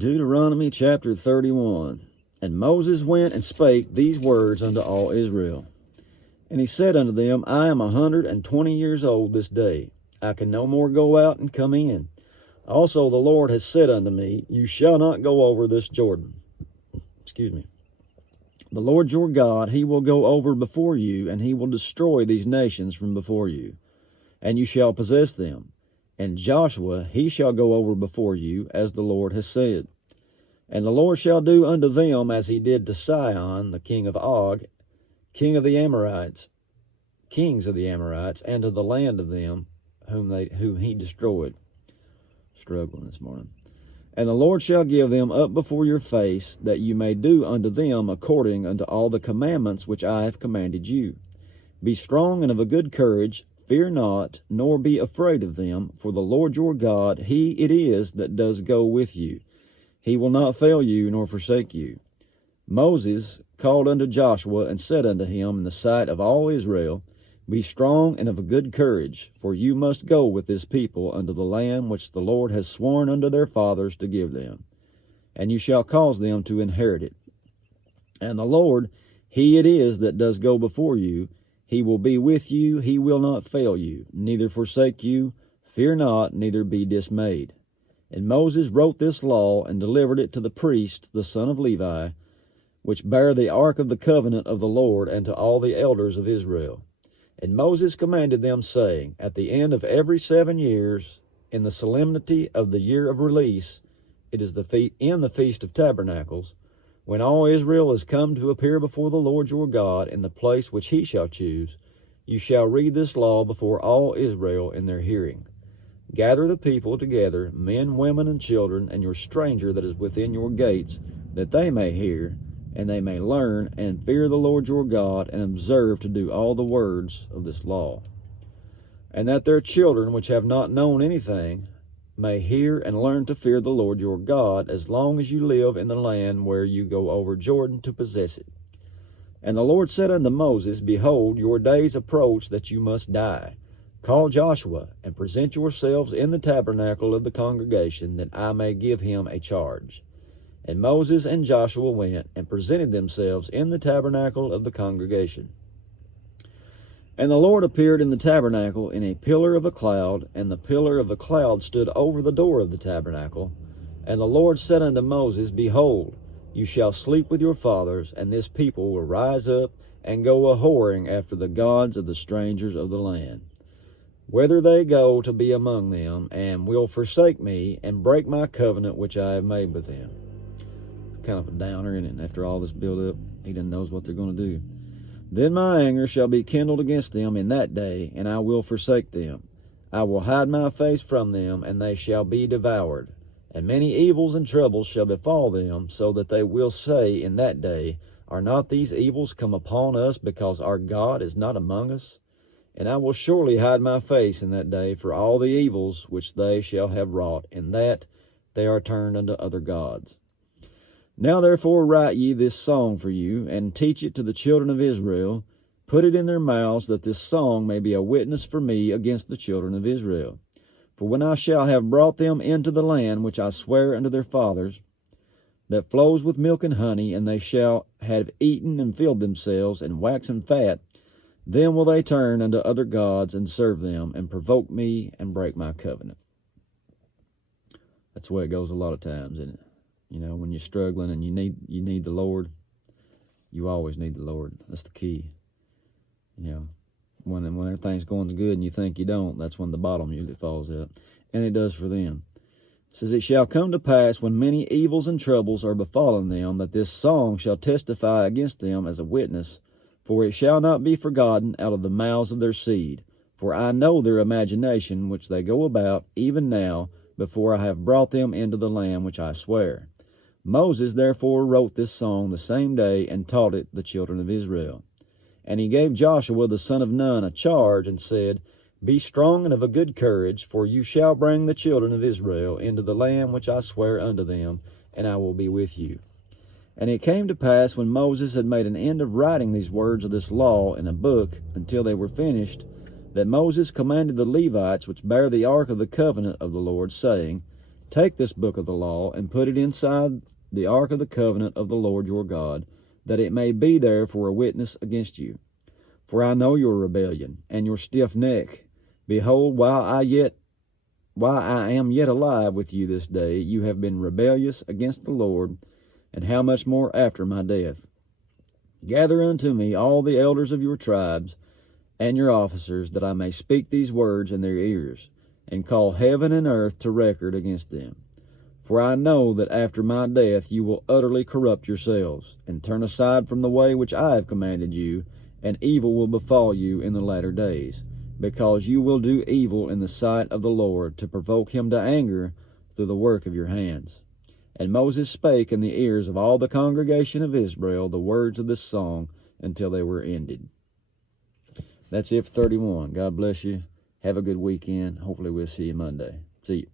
Deuteronomy chapter 31. And Moses went and spake these words unto all Israel. And he said unto them, I am 120 years old this day. I can no more go out and come in. Also the Lord has said unto me, You shall not go over this Jordan. The Lord your God, he will go over before you, and he will destroy these nations from before you, and you shall possess them. And Joshua, he shall go over before you, as the Lord has said. And the Lord shall do unto them as he did to Sihon, the king of Og, kings of the Amorites, and to the land of them whom he destroyed. Struggling this morning. And the Lord shall give them up before your face, that you may do unto them according unto all the commandments which I have commanded you. Be strong and of a good courage, fear not, nor be afraid of them, for the Lord your God, he it is that does go with you. He will not fail you nor forsake you. Moses called unto Joshua and said unto him in the sight of all Israel, Be strong and of a good courage, for you must go with this people unto the land which the Lord has sworn unto their fathers to give them, and you shall cause them to inherit it. And the Lord, he it is that does go before you. He will be with you, he will not fail you, neither forsake you. Fear not, neither be dismayed. And Moses wrote this law, and delivered it to the priest, the son of Levi, which bare the ark of the covenant of the Lord, and to all the elders of Israel. And Moses commanded them, saying, At the end of every 7 years, in the solemnity of the year of release, it is in the Feast of Tabernacles, when all Israel is come to appear before the Lord your God in the place which he shall choose, you shall read this law before all Israel in their hearing. Gather the people together, men, women, and children, and your stranger that is within your gates, that they may hear, and they may learn, and fear the Lord your God, and observe to do all the words of this law. And that their children, which have not known anything, may hear and learn to fear the Lord your God, as long as you live in the land where you go over Jordan to possess it. And the Lord said unto Moses, Behold, your days approach that you must die. Call Joshua, and present yourselves in the tabernacle of the congregation, that I may give him a charge. And Moses and Joshua went, and presented themselves in the tabernacle of the congregation. And the Lord appeared in the tabernacle in a pillar of a cloud, and the pillar of the cloud stood over the door of the tabernacle. And the Lord said unto Moses, Behold, you shall sleep with your fathers, and this people will rise up and go a-whoring after the gods of the strangers of the land, whether they go to be among them, and will forsake me, and break my covenant which I have made with them. Kind of a downer, isn't it? After all this build-up, he doesn't know what they're going to do. Then my anger shall be kindled against them in that day, and I will forsake them. I will hide my face from them, and they shall be devoured. And many evils and troubles shall befall them, so that they will say in that day, Are not these evils come upon us, because our God is not among us? And I will surely hide my face in that day for all the evils which they shall have wrought, in that they are turned unto other gods. Now therefore write ye this song for you, and teach it to the children of Israel. Put it in their mouths, that this song may be a witness for me against the children of Israel. For when I shall have brought them into the land which I swear unto their fathers, that flows with milk and honey, and they shall have eaten and filled themselves, and waxen fat, then will they turn unto other gods and serve them, and provoke me and break my covenant. That's the way it goes a lot of times, isn't it? You know, when you're struggling and you need the Lord, you always need the Lord. That's the key. You know, when everything's going good and you think you don't, that's when the bottom usually falls out. And it does for them. It says, It shall come to pass when many evils and troubles are befallen them, that this song shall testify against them as a witness, for it shall not be forgotten out of the mouths of their seed. For I know their imagination which they go about, even now, before I have brought them into the land which I swear. Moses therefore wrote this song the same day, and taught it the children of Israel. And he gave Joshua the son of Nun a charge, and said, Be strong and of a good courage, for you shall bring the children of Israel into the land which I swear unto them, and I will be with you. And it came to pass, when Moses had made an end of writing these words of this law in a book, until they were finished, that Moses commanded the Levites which bare the ark of the covenant of the Lord, saying, Take this book of the law and put it inside the ark of the covenant of the Lord your God, that it may be there for a witness against you. For I know your rebellion and your stiff neck. Behold, while I am yet alive with you this day, you have been rebellious against the Lord, and how much more after my death? Gather unto me all the elders of your tribes and your officers, that I may speak these words in their ears, and call heaven and earth to record against them. For I know that after my death you will utterly corrupt yourselves, and turn aside from the way which I have commanded you, and evil will befall you in the latter days, because you will do evil in the sight of the Lord, to provoke him to anger through the work of your hands. And Moses spake in the ears of all the congregation of Israel the words of this song until they were ended. That's it for 31. God bless you. Have a good weekend. Hopefully we'll see you Monday. See you.